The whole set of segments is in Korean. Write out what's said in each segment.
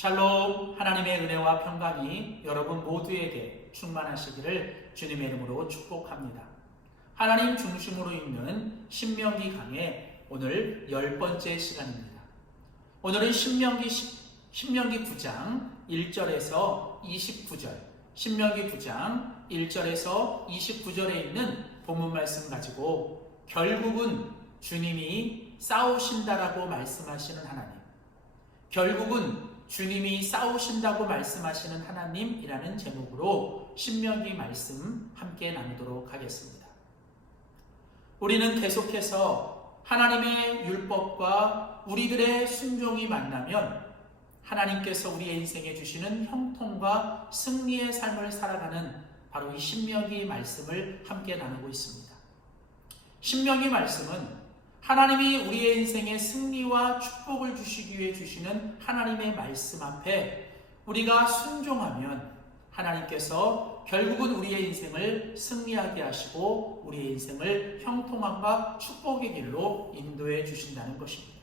샬롬, 하나님의 은혜와 평강이 여러분 모두에게 충만하시기를 주님의 이름으로 축복합니다. 하나님 중심으로 읽는 신명기 강의 오늘 10번째 시간입니다. 오늘은 신명기 9장 1절에서 29절, 신명기 9장 1절에서 29절에 있는 본문 말씀 가지고 결국은 주님이 싸우신다라고 말씀하시는 하나님, 결국은 주님이 싸우신다고 말씀하시는 하나님이라는 제목으로 신명기 말씀 함께 나누도록 하겠습니다. 우리는 계속해서 하나님의 율법과 우리들의 순종이 만나면 하나님께서 우리의 인생에 주시는 형통과 승리의 삶을 살아가는 바로 이 신명기 말씀을 함께 나누고 있습니다. 신명기 말씀은 하나님이 우리의 인생에 승리와 축복을 주시기 위해 주시는 하나님의 말씀 앞에 우리가 순종하면 하나님께서 결국은 우리의 인생을 승리하게 하시고 우리의 인생을 형통함과 축복의 길로 인도해 주신다는 것입니다.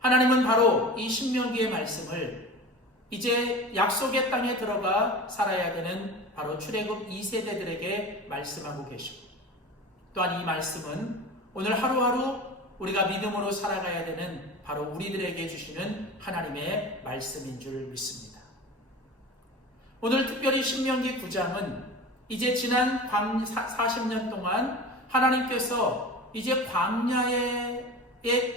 하나님은 바로 이 신명기의 말씀을 이제 약속의 땅에 들어가 살아야 되는 바로 출애굽 2세대들에게 말씀하고 계시고, 또한 이 말씀은 오늘 하루하루 우리가 믿음으로 살아가야 되는 바로 우리들에게 주시는 하나님의 말씀인 줄 믿습니다. 오늘 특별히 신명기 9장은 이제 지난 40년 동안 하나님께서 이제 광야의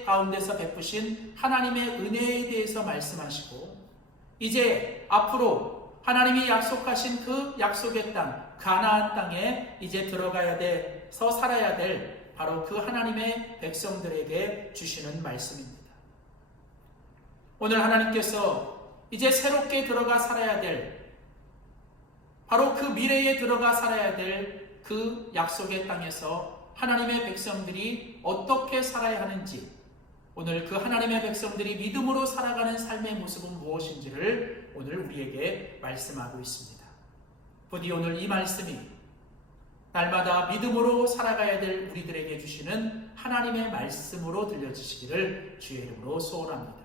가운데서 베푸신 하나님의 은혜에 대해서 말씀하시고, 이제 앞으로 하나님이 약속하신 그 약속의 땅, 가나안 땅에 이제 들어가야 돼서 살아야 될 바로 그 하나님의 백성들에게 주시는 말씀입니다. 오늘 하나님께서 이제 새롭게 들어가 살아야 될, 바로 그 미래에 들어가 살아야 될 그 약속의 땅에서 하나님의 백성들이 어떻게 살아야 하는지, 오늘 그 하나님의 백성들이 믿음으로 살아가는 삶의 모습은 무엇인지를 오늘 우리에게 말씀하고 있습니다. 부디 오늘 이 말씀이 날마다 믿음으로 살아가야 될 우리들에게 주시는 하나님의 말씀으로 들려주시기를 주의 이름으로 소원합니다.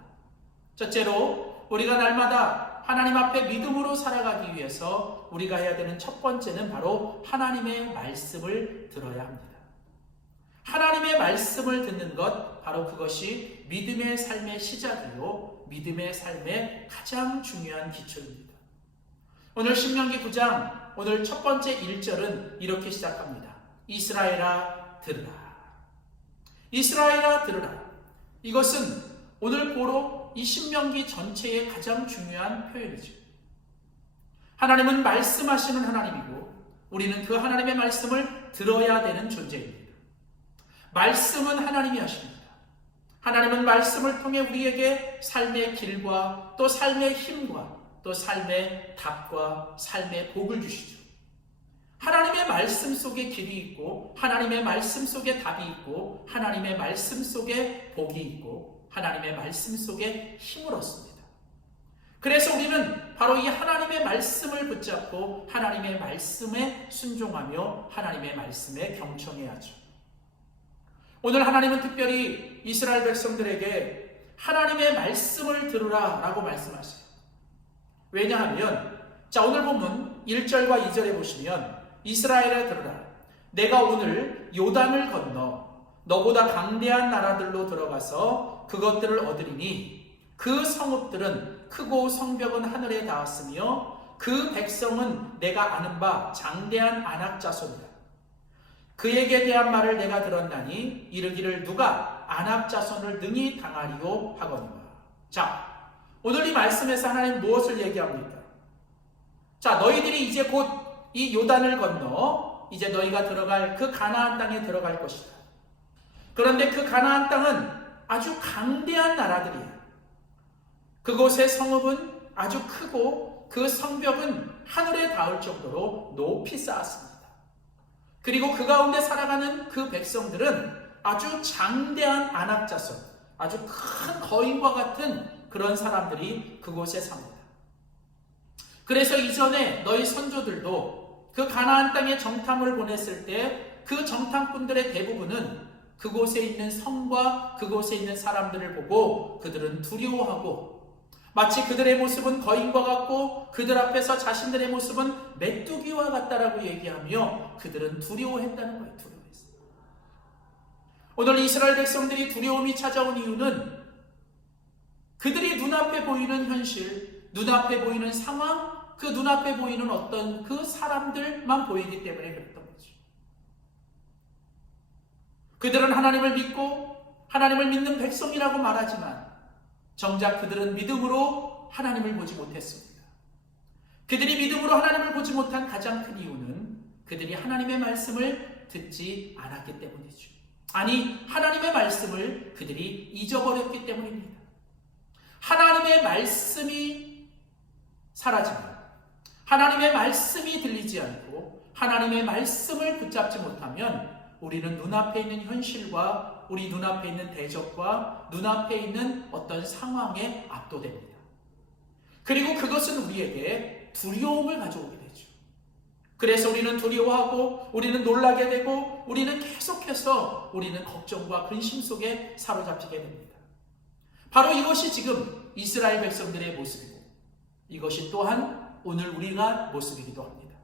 첫째로 우리가 날마다 하나님 앞에 믿음으로 살아가기 위해서 우리가 해야 되는 첫 번째는 바로 하나님의 말씀을 들어야 합니다. 하나님의 말씀을 듣는 것, 바로 그것이 믿음의 삶의 시작이요 믿음의 삶의 가장 중요한 기초입니다. 오늘 신명기 9장 오늘 첫 번째 1절은 이렇게 시작합니다. 이스라엘아 들으라. 이스라엘아 들으라. 이것은 오늘 보러 이 신명기 전체의 가장 중요한 표현이죠. 하나님은 말씀하시는 하나님이고 우리는 그 하나님의 말씀을 들어야 되는 존재입니다. 말씀은 하나님이 하십니다. 하나님은 말씀을 통해 우리에게 삶의 길과 또 삶의 힘과 또 삶의 답과 삶의 복을 주시죠. 하나님의 말씀 속에 길이 있고 하나님의 말씀 속에 답이 있고 하나님의 말씀 속에 복이 있고 하나님의 말씀 속에 힘을 얻습니다. 그래서 우리는 바로 이 하나님의 말씀을 붙잡고 하나님의 말씀에 순종하며 하나님의 말씀에 경청해야죠. 오늘 하나님은 특별히 이스라엘 백성들에게 하나님의 말씀을 들으라 라고 말씀하세요. 왜냐하면 오늘 본문 1절과 2절에 보시면 이스라엘아 들으라. 내가 오늘 요단을 건너 너보다 강대한 나라들로 들어가서 그것들을 얻으리니 그 성읍들은 크고 성벽은 하늘에 닿았으며 그 백성은 내가 아는 바 장대한 아낙 자손이다. 그에게 대한 말을 내가 들었나니 이르기를 누가 아낙 자손을 능히 당하리요 하거니와. 오늘 이 말씀에서 하나님 무엇을 얘기합니까? 너희들이 이제 곧 이 요단을 건너 이제 너희가 들어갈 그 가나안 땅에 들어갈 것이다. 그런데 그 가나안 땅은 아주 강대한 나라들이에요. 그곳의 성읍은 아주 크고 그 성벽은 하늘에 닿을 정도로 높이 쌓았습니다. 그리고 그 가운데 살아가는 그 백성들은 아주 장대한 아낙 자손, 아주 큰 거인과 같은 그런 사람들이 그곳에 삽니다. 그래서 이전에 너희 선조들도 그 가나안 땅에 정탐을 보냈을 때 그 정탐꾼들의 대부분은 그곳에 있는 성과 그곳에 있는 사람들을 보고 그들은 두려워하고 마치 그들의 모습은 거인과 같고 그들 앞에서 자신들의 모습은 메뚜기와 같다라고 얘기하며 그들은 두려워했다는 거예요. 두려워했어요. 오늘 이스라엘 백성들이 두려움이 찾아온 이유는 그들이 눈앞에 보이는 현실, 눈앞에 보이는 상황, 그 눈앞에 보이는 어떤 그 사람들만 보이기 때문에 그랬던 거죠. 그들은 하나님을 믿고 하나님을 믿는 백성이라고 말하지만 정작 그들은 믿음으로 하나님을 보지 못했습니다. 그들이 믿음으로 하나님을 보지 못한 가장 큰 이유는 그들이 하나님의 말씀을 듣지 않았기 때문이죠. 아니, 하나님의 말씀을 그들이 잊어버렸기 때문입니다. 하나님의 말씀이 사라지면, 하나님의 말씀이 들리지 않고 하나님의 말씀을 붙잡지 못하면 우리는 눈앞에 있는 현실과 우리 눈앞에 있는 대적과 눈앞에 있는 어떤 상황에 압도됩니다. 그리고 그것은 우리에게 두려움을 가져오게 되죠. 그래서 우리는 두려워하고 우리는 놀라게 되고 우리는 계속해서 우리는 걱정과 근심 속에 사로잡히게 됩니다. 바로 이것이 지금 이스라엘 백성들의 모습이고 이것이 또한 오늘 우리가 모습이기도 합니다.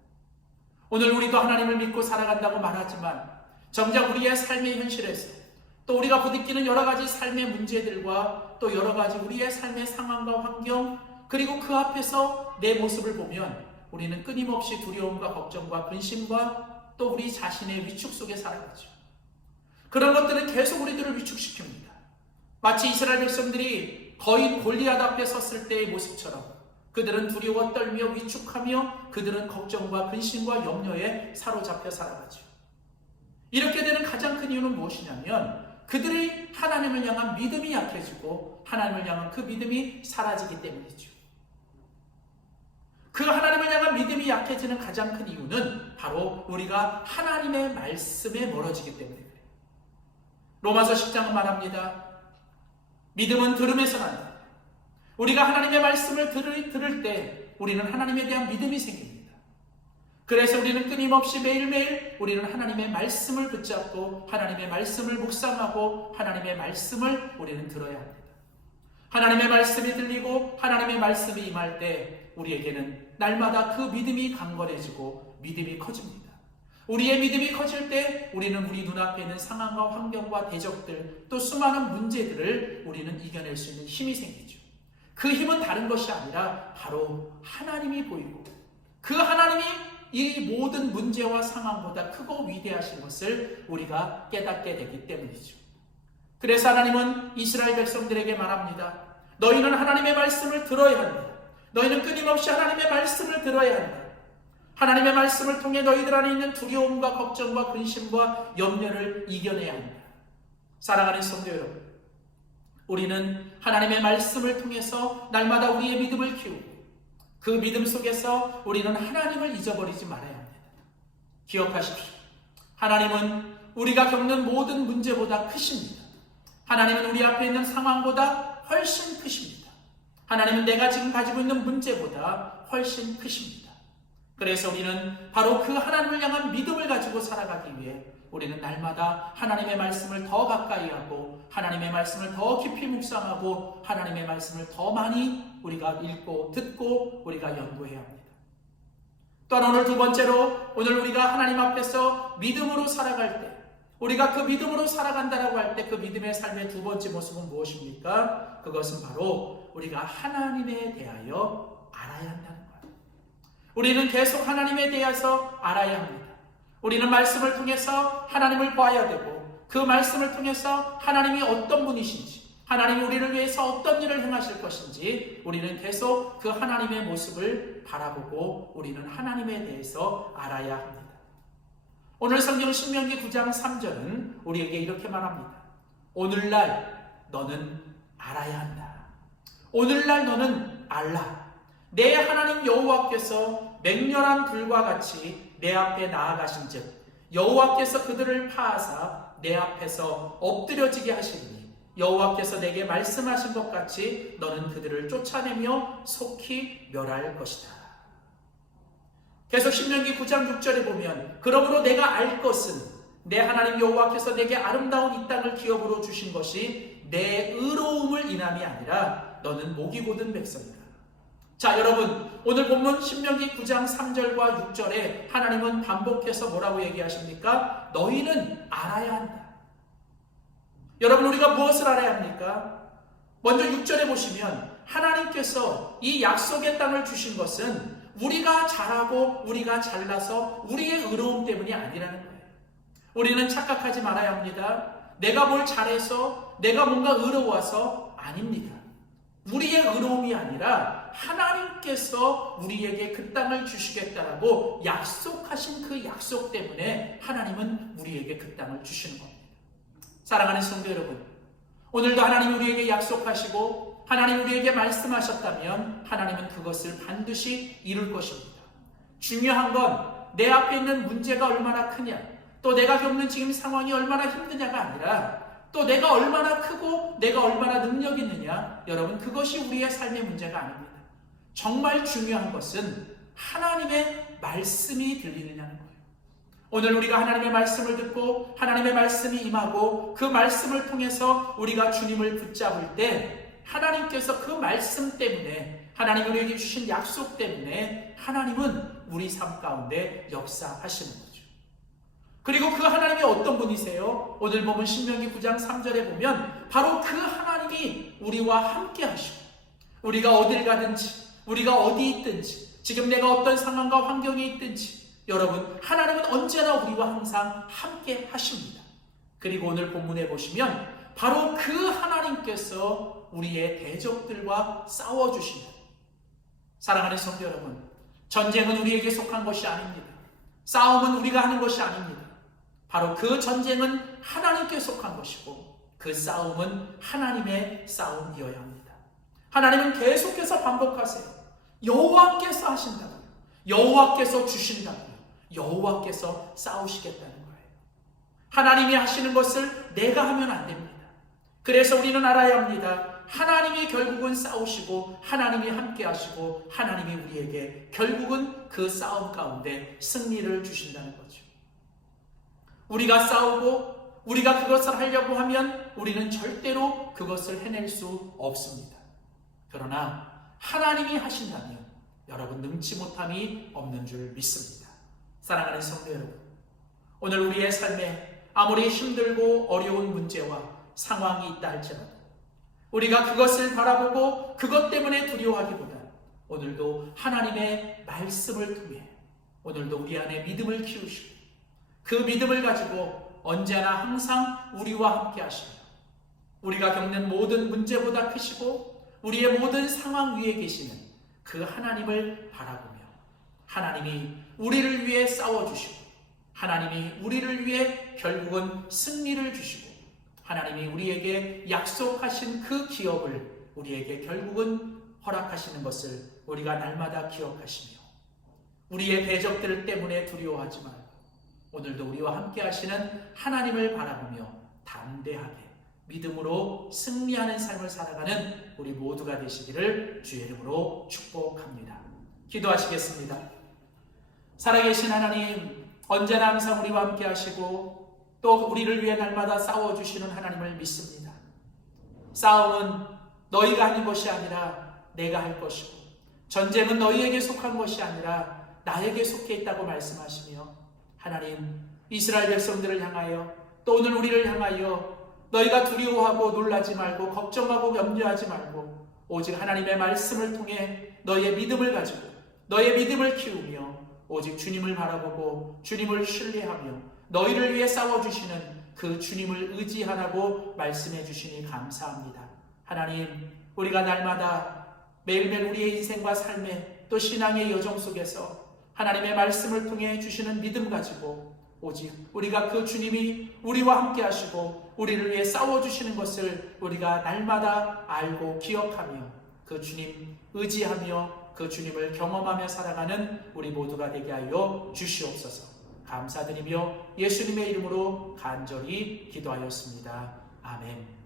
오늘 우리도 하나님을 믿고 살아간다고 말하지만 정작 우리의 삶의 현실에서 또 우리가 부딪히는 여러 가지 삶의 문제들과 또 여러 가지 우리의 삶의 상황과 환경 그리고 그 앞에서 내 모습을 보면 우리는 끊임없이 두려움과 걱정과 근심과 또 우리 자신의 위축 속에 살아가죠. 그런 것들은 계속 우리들을 위축시킵니다. 마치 이스라엘 백성들이 거인 골리앗 앞에 섰을 때의 모습처럼 그들은 두려워 떨며 위축하며 그들은 걱정과 근심과 염려에 사로잡혀 살아가죠. 이렇게 되는 가장 큰 이유는 무엇이냐면 그들의 하나님을 향한 믿음이 약해지고 하나님을 향한 그 믿음이 사라지기 때문이죠. 그 하나님을 향한 믿음이 약해지는 가장 큰 이유는 바로 우리가 하나님의 말씀에 멀어지기 때문에 그래요. 로마서 10장은 말합니다. 믿음은 들음에서 난다. 우리가 하나님의 말씀을 들을 때 우리는 하나님에 대한 믿음이 생깁니다. 그래서 우리는 끊임없이 매일매일 우리는 하나님의 말씀을 붙잡고 하나님의 말씀을 묵상하고 하나님의 말씀을 우리는 들어야 합니다. 하나님의 말씀이 들리고 하나님의 말씀이 임할 때 우리에게는 날마다 그 믿음이 강건해지고 믿음이 커집니다. 우리의 믿음이 커질 때 우리는 우리 눈앞에 있는 상황과 환경과 대적들 또 수많은 문제들을 우리는 이겨낼 수 있는 힘이 생기죠. 그 힘은 다른 것이 아니라 바로 하나님이 보이고 그 하나님이 이 모든 문제와 상황보다 크고 위대하신 것을 우리가 깨닫게 되기 때문이죠. 그래서 하나님은 이스라엘 백성들에게 말합니다. 너희는 하나님의 말씀을 들어야 한다. 너희는 끊임없이 하나님의 말씀을 들어야 한다. 하나님의 말씀을 통해 너희들 안에 있는 두려움과 걱정과 근심과 염려를 이겨내야 한다. 사랑하는 성도 여러분, 우리는 하나님의 말씀을 통해서 날마다 우리의 믿음을 키우고 그 믿음 속에서 우리는 하나님을 잊어버리지 말아야 합니다. 기억하십시오. 하나님은 우리가 겪는 모든 문제보다 크십니다. 하나님은 우리 앞에 있는 상황보다 훨씬 크십니다. 하나님은 내가 지금 가지고 있는 문제보다 훨씬 크십니다. 그래서 우리는 바로 그 하나님을 향한 믿음을 가지고 살아가기 위해 우리는 날마다 하나님의 말씀을 더 가까이 하고 하나님의 말씀을 더 깊이 묵상하고 하나님의 말씀을 더 많이 우리가 읽고 듣고 우리가 연구해야 합니다. 또한 오늘 두 번째로 오늘 우리가 하나님 앞에서 믿음으로 살아갈 때 우리가 그 믿음으로 살아간다라고 할 때 그 믿음의 삶의 두 번째 모습은 무엇입니까? 그것은 바로 우리가 하나님에 대하여 알아야 한다는 거예요. 우리는 계속 하나님에 대해서 알아야 합니다. 우리는 말씀을 통해서 하나님을 봐야 되고 그 말씀을 통해서 하나님이 어떤 분이신지 하나님이 우리를 위해서 어떤 일을 행하실 것인지 우리는 계속 그 하나님의 모습을 바라보고 우리는 하나님에 대해서 알아야 합니다. 오늘 성경 신명기 9장 3절은 우리에게 이렇게 말합니다. 오늘날 너는 알아야 한다. 오늘날 너는 알라. 내 하나님 여호와께서 맹렬한 불과 같이 내 앞에 나아가신즉 여호와께서 그들을 파하사 내 앞에서 엎드려지게 하시리니 여호와께서 내게 말씀하신 것 같이 너는 그들을 쫓아내며 속히 멸할 것이다. 계속 신명기 9장 6절에 보면 그러므로 내가 알 것은 내 하나님 여호와께서 내게 아름다운 이 땅을 기업으로 주신 것이 내 의로움을 인함이 아니라 너는 목이 곧은 백성이다. 자, 여러분, 오늘 본문 신명기 9장 3절과 6절에 하나님은 반복해서 뭐라고 얘기하십니까? 너희는 알아야 한다. 여러분, 우리가 무엇을 알아야 합니까? 먼저 6절에 보시면 하나님께서 이 약속의 땅을 주신 것은 우리가 잘하고 우리가 잘나서 우리의 의로움 때문이 아니라는 거예요. 우리는 착각하지 말아야 합니다. 내가 뭘 잘해서 내가 뭔가 의로워서 아닙니다. 우리의 의로움이 아니라 하나님께서 우리에게 그 땅을 주시겠다라고 약속하신 그 약속 때문에 하나님은 우리에게 그 땅을 주시는 겁니다. 사랑하는 성도 여러분, 오늘도 하나님 우리에게 약속하시고 하나님 우리에게 말씀하셨다면 하나님은 그것을 반드시 이룰 것입니다. 중요한 건 내 앞에 있는 문제가 얼마나 크냐, 또 내가 겪는 지금 상황이 얼마나 힘드냐가 아니라 또 내가 얼마나 크고 내가 얼마나 능력 있느냐, 여러분 그것이 우리의 삶의 문제가 아닙니다. 정말 중요한 것은 하나님의 말씀이 들리느냐는 거예요. 오늘 우리가 하나님의 말씀을 듣고 하나님의 말씀이 임하고 그 말씀을 통해서 우리가 주님을 붙잡을 때 하나님께서 그 말씀 때문에 하나님이 우리에게 주신 약속 때문에 하나님은 우리 삶 가운데 역사하시는 거죠. 그리고 그 하나님이 어떤 분이세요? 오늘 보면 신명기 9장 3절에 보면 바로 그 하나님이 우리와 함께 하시고 우리가 어딜 가든지 우리가 어디 있든지 지금 내가 어떤 상황과 환경에 있든지 여러분 하나님은 언제나 우리와 항상 함께 하십니다. 그리고 오늘 본문에 보시면 바로 그 하나님께서 우리의 대적들과 싸워주신다. 사랑하는 성도 여러분, 전쟁은 우리에게 속한 것이 아닙니다. 싸움은 우리가 하는 것이 아닙니다. 바로 그 전쟁은 하나님께 속한 것이고 그 싸움은 하나님의 싸움이어야 합니다. 하나님은 계속해서 반복하세요. 여호와께서 하신다고요. 여호와께서 주신다고요. 여호와께서 싸우시겠다는 거예요. 하나님이 하시는 것을 내가 하면 안 됩니다. 그래서 우리는 알아야 합니다. 하나님이 결국은 싸우시고 하나님이 함께 하시고 하나님이 우리에게 결국은 그 싸움 가운데 승리를 주신다는 거죠. 우리가 싸우고 우리가 그것을 하려고 하면 우리는 절대로 그것을 해낼 수 없습니다. 그러나 하나님이 하신다면 여러분 능치 못함이 없는 줄 믿습니다. 사랑하는 성도 여러분, 오늘 우리의 삶에 아무리 힘들고 어려운 문제와 상황이 있다 할지라도 우리가 그것을 바라보고 그것 때문에 두려워하기보다 오늘도 하나님의 말씀을 통해 오늘도 우리 안에 믿음을 키우시고 그 믿음을 가지고 언제나 항상 우리와 함께 하시며 우리가 겪는 모든 문제보다 크시고 우리의 모든 상황 위에 계시는 그 하나님을 바라보며 하나님이 우리를 위해 싸워주시고 하나님이 우리를 위해 결국은 승리를 주시고 하나님이 우리에게 약속하신 그 기업을 우리에게 결국은 허락하시는 것을 우리가 날마다 기억하시며 우리의 대적들 때문에 두려워하지 말고 오늘도 우리와 함께 하시는 하나님을 바라보며 담대하게 믿음으로 승리하는 삶을 살아가는 우리 모두가 되시기를 주의 이름으로 축복합니다. 기도하시겠습니다. 살아계신 하나님, 언제나 항상 우리와 함께 하시고 또 우리를 위해 날마다 싸워주시는 하나님을 믿습니다. 싸움은 너희가 하는 것이 아니라 내가 할 것이고 전쟁은 너희에게 속한 것이 아니라 나에게 속해 있다고 말씀하시며 하나님, 이스라엘 백성들을 향하여 또 오늘 우리를 향하여 너희가 두려워하고 놀라지 말고 걱정하고 염려하지 말고 오직 하나님의 말씀을 통해 너희의 믿음을 가지고 너희의 믿음을 키우며 오직 주님을 바라보고 주님을 신뢰하며 너희를 위해 싸워주시는 그 주님을 의지하라고 말씀해 주시니 감사합니다. 하나님, 우리가 날마다 매일매일 우리의 인생과 삶의 또 신앙의 여정 속에서 하나님의 말씀을 통해 주시는 믿음 가지고 오직 우리가 그 주님이 우리와 함께 하시고 우리를 위해 싸워주시는 것을 우리가 날마다 알고 기억하며 그 주님 의지하며 그 주님을 경험하며 살아가는 우리 모두가 되게 하여 주시옵소서. 감사드리며 예수님의 이름으로 간절히 기도하였습니다. 아멘.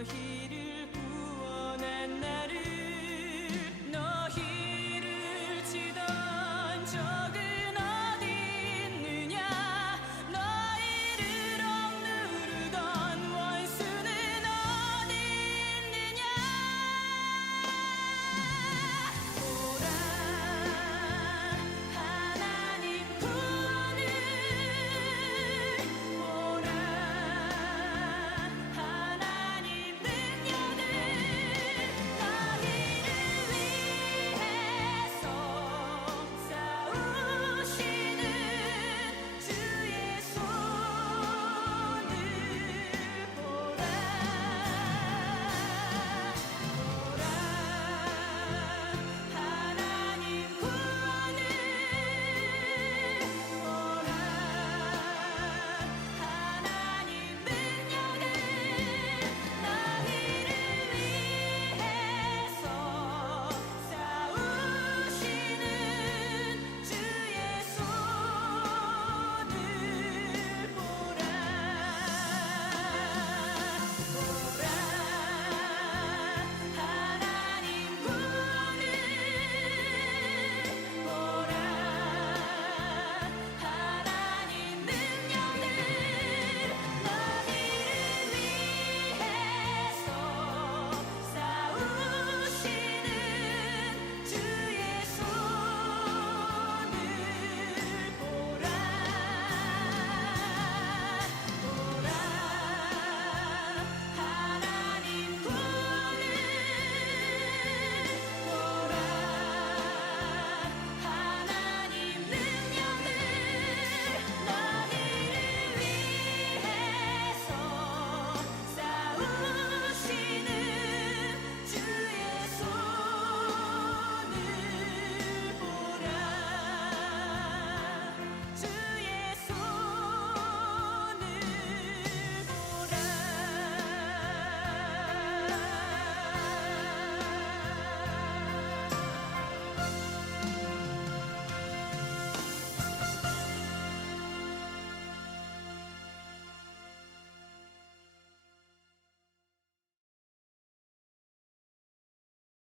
너희